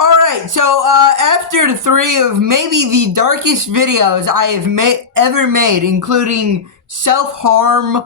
Alright, so after three of maybe the darkest videos I have ever made, including self-harm,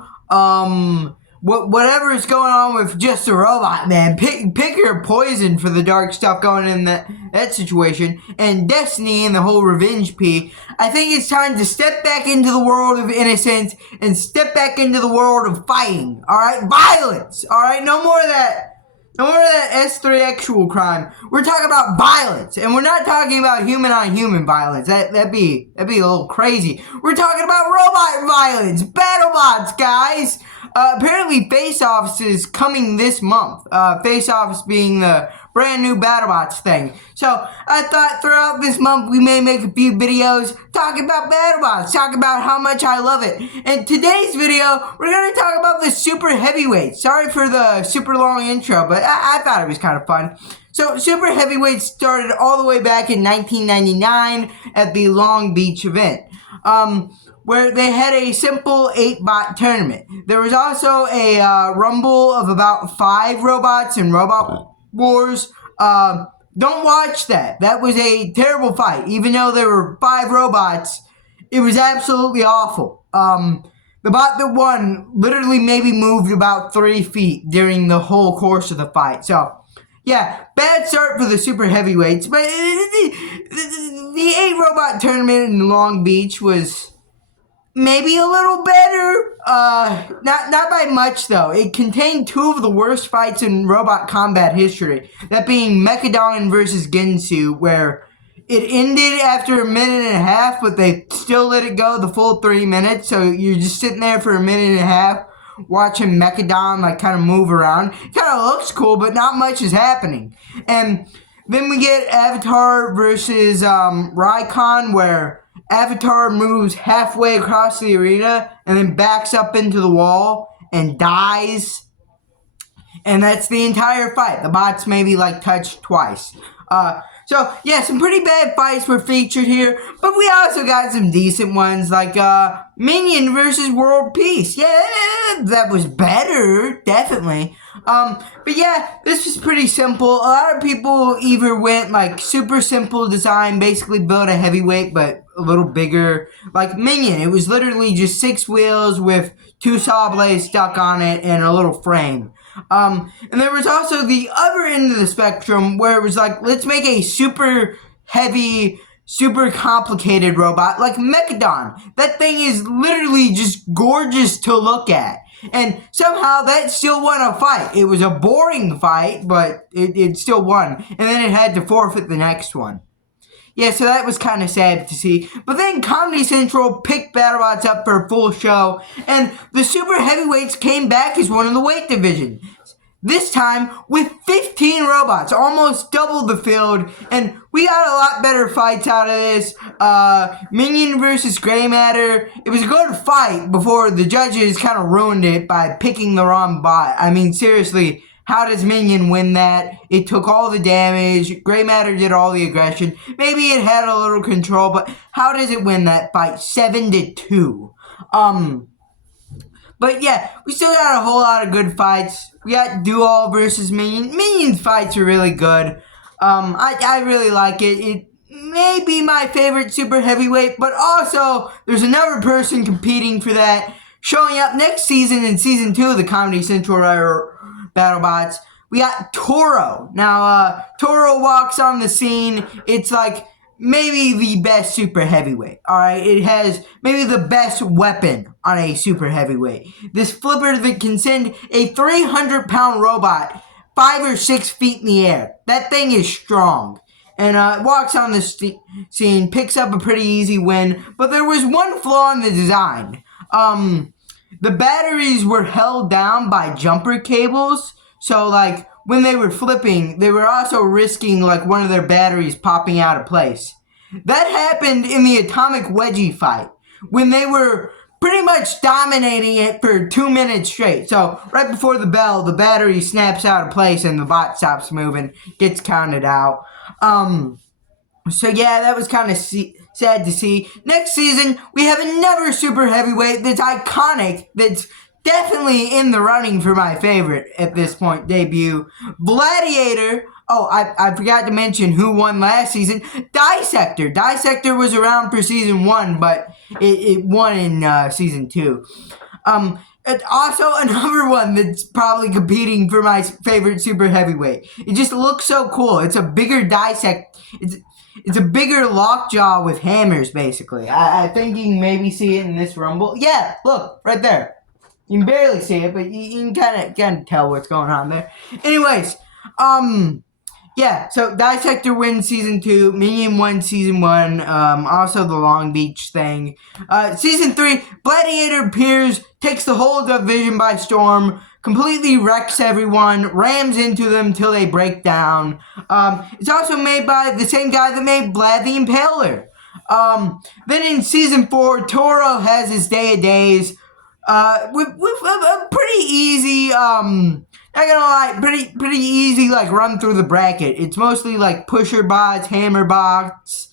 whatever is going on with just a robot, man, pick your poison for the dark stuff going in that situation, and Destiny and the whole revenge P, I think it's time to step back into the world of innocence and step back into the world of fighting, alright? Violence, alright? No more of that S3 actual crime. We're talking about violence, and we're not talking about human on human violence. That'd be a little crazy. We're talking about robot violence, BattleBots, guys. Apparently, Face Offs is coming this month. Face Offs being the brand new BattleBots thing. So I thought throughout this month we may make a few videos talking about BattleBots, talking about how much I love it. And today's video, we're going to talk about the super heavyweights. Sorry for the super long intro, but I thought it was kind of fun. So super heavyweights started all the way back in 1999 at the Long Beach event, where they had a simple 8-bot tournament. There was also a rumble of about 5 robots and Robot Wars. Don't watch that. That was a terrible fight. Even though there were 5 robots, it was absolutely awful. The bot that won literally maybe moved about 3 feet during the whole course of the fight. So, yeah, bad start for the super heavyweights. But the 8-robot tournament in Long Beach was maybe a little better, not by much though. It contained 2 of the worst fights in robot combat history. That being Mechadon versus Ginsu, where it ended after a minute and a half, but they still let it go the full 3 minutes. So you're just sitting there for a minute and a half watching Mechadon like kind of move around. It kind of looks cool, but not much is happening. And then we get Avatar versus Rycon, where Avatar moves halfway across the arena and then backs up into the wall and dies. And that's the entire fight. The bots maybe like touched twice. So yeah, some pretty bad fights were featured here, but we also got some decent ones like Minion versus World Peace. Yeah, that was better, definitely. But yeah, this was pretty simple. A lot of people either went like super simple design, basically build a heavyweight but a little bigger, like Minion. It was literally just 6 wheels with 2 saw blades stuck on it and a little frame. And there was also the other end of the spectrum where it was like, let's make a super heavy, super complicated robot like Mechadon. That thing is literally just gorgeous to look at. And somehow that still won a fight. It was a boring fight, but it still won. And then it had to forfeit the next one. Yeah, so that was kind of sad to see. But then Comedy Central picked BattleBots up for a full show, and the super heavyweights came back as one of the weight divisions. This time with 15 robots, almost double the field, and we got a lot better fights out of this. Minion versus Gray Matter. It was a good fight before the judges kind of ruined it by picking the wrong bot. I mean, seriously. How does Minion win that? It took all the damage. Gray Matter did all the aggression. Maybe it had a little control, but how does it win that fight? 7-2. But yeah, we still got a whole lot of good fights. We got Dual versus Minion. Minion's fights are really good. I really like it. It may be my favorite super heavyweight, but also there's another person competing for that, showing up next season in season 2 of the Comedy Central BattleBots. We got Toro. Now, Toro walks on the scene. It's like maybe the best super heavyweight. Alright, it has maybe the best weapon on a super heavyweight. This flipper that can send a 300-pound robot 5 or 6 feet in the air. That thing is strong. And it walks on the scene, picks up a pretty easy win. But there was one flaw in the design. The batteries were held down by jumper cables, so like when they were flipping, they were also risking like one of their batteries popping out of place. That happened in the Atomic Wedgie fight, when they were pretty much dominating it for 2 minutes straight. So right before the bell, the battery snaps out of place and the bot stops moving, gets counted out. So yeah, that was kind of sad to see. Next season, we have another super heavyweight that's iconic, that's definitely in the running for my favorite at this point debut. Gladiator Oh, I forgot to mention who won last season. Dissector. Dissector was around for season 1, but it won in season 2. It's also another one that's probably competing for my favorite super heavyweight. It just looks so cool. It's a bigger It's a bigger lockjaw with hammers, basically. I think you can maybe see it in this rumble. Yeah, look, right there. You can barely see it, but you can kind of tell what's going on there. Anyways, yeah, so Dissector wins season 2, Minion won season 1, also the Long Beach thing. Season 3, Gladiator appears, takes the whole division by storm, completely wrecks everyone, rams into them till they break down. It's also made by the same guy that made Vlad the Impaler. Then in season 4, Toro has his day of days, with a pretty easy, not gonna lie, pretty easy, like, run through the bracket. It's mostly, like, pusher bots, hammer bots.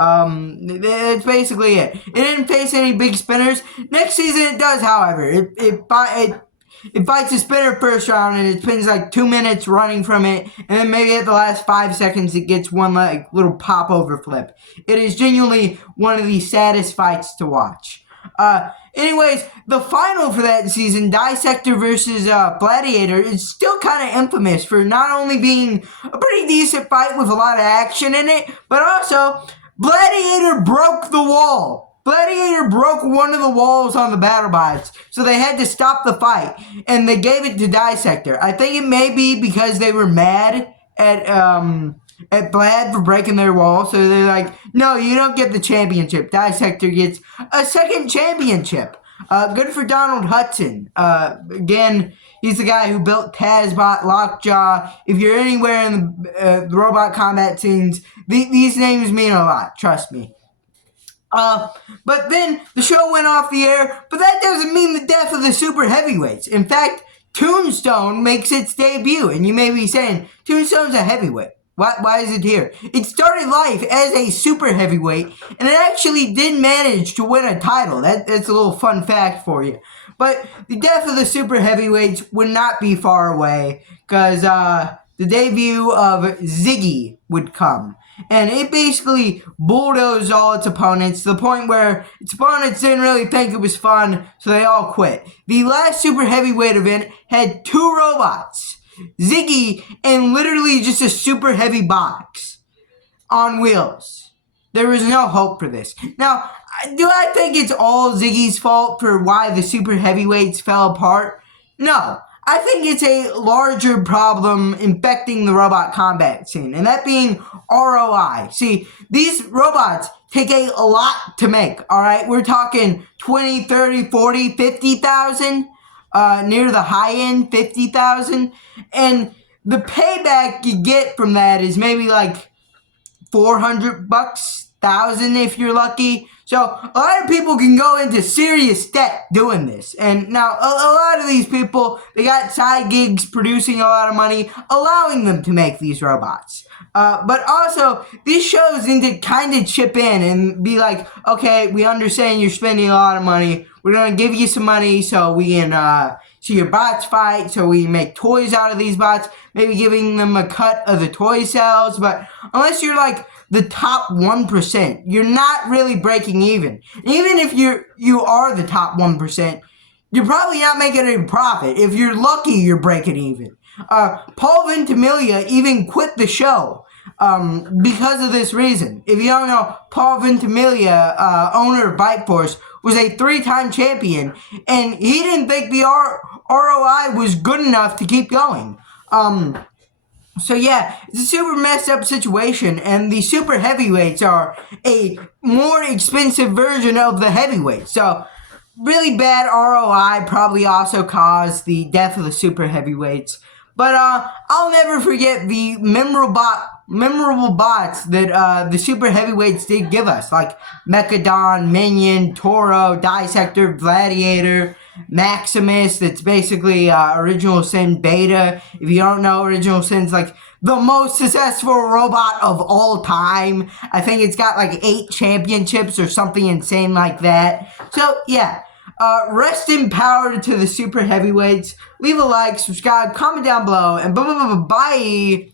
It's basically it. It didn't face any big spinners. Next season it does, however. It fights a spinner first round, and it spends, like, 2 minutes running from it, and then maybe at the last 5 seconds it gets one, like, little pop-over flip. It is genuinely one of the saddest fights to watch. Anyways, the final for that season, Dissector versus Gladiator, is still kind of infamous for not only being a pretty decent fight with a lot of action in it, but also, Gladiator broke the wall. Gladiator broke one of the walls on the BattleBots, so they had to stop the fight, and they gave it to Dissector. I think it may be because they were mad at Vlad for breaking their wall, so they're like, no, you don't get the championship. Dissector gets a second championship. Good for Donald Hudson. Again, he's the guy who built Tazbot, Lockjaw. If you're anywhere in the robot combat scenes, these names mean a lot, trust me. But then the show went off the air, but that doesn't mean the death of the super heavyweights. In fact, Tombstone makes its debut, and you may be saying, Tombstone's a heavyweight. Why is it here? It started life as a super heavyweight, and it actually did manage to win a title. That's a little fun fact for you. But the death of the super heavyweights would not be far away, because the debut of Ziggy would come. And it basically bulldozed all its opponents to the point where its opponents didn't really think it was fun, so they all quit. The last super heavyweight event had 2 robots, Ziggy, and literally just a super heavy box on wheels. There was no hope for this. Now, do I think it's all Ziggy's fault for why the super heavyweights fell apart? No. I think it's a larger problem infecting the robot combat scene, and that being ROI. See, these robots take a lot to make, alright? We're talking 20, 30, 40, 50,000, near the high end, 50,000, and the payback you get from that is maybe like $400, 1,000 if you're lucky. So a lot of people can go into serious debt doing this. And now a lot of these people, they got side gigs producing a lot of money, allowing them to make these robots. But also, these shows need to kind of chip in and be like, okay, we understand you're spending a lot of money. We're going to give you some money so we can see your bots fight, so we can make toys out of these bots, maybe giving them a cut of the toy sales. But unless you're like the top 1%, you're not really breaking even. Even if you are the top 1%, you're probably not making a profit. If you're lucky, you're breaking even. Paul Ventimiglia even quit the show because of this reason. If you don't know, Paul Ventimiglia, owner of Bite Force, was a 3-time champion, and he didn't think the ROI was good enough to keep going. So yeah, it's a super messed up situation, and the super heavyweights are a more expensive version of the heavyweights. So really bad ROI probably also caused the death of the super heavyweights. But I'll never forget the memorable bots that the super heavyweights did give us, like Mechadon, Minion, Toro, Dissector, Gladiator, Maximus, that's basically Original Sin Beta. If you don't know, Original Sin's like the most successful robot of all time. I think it's got like 8 championships or something insane like that. So yeah, rest in power to the super heavyweights. Leave a like, subscribe, comment down below, and bye.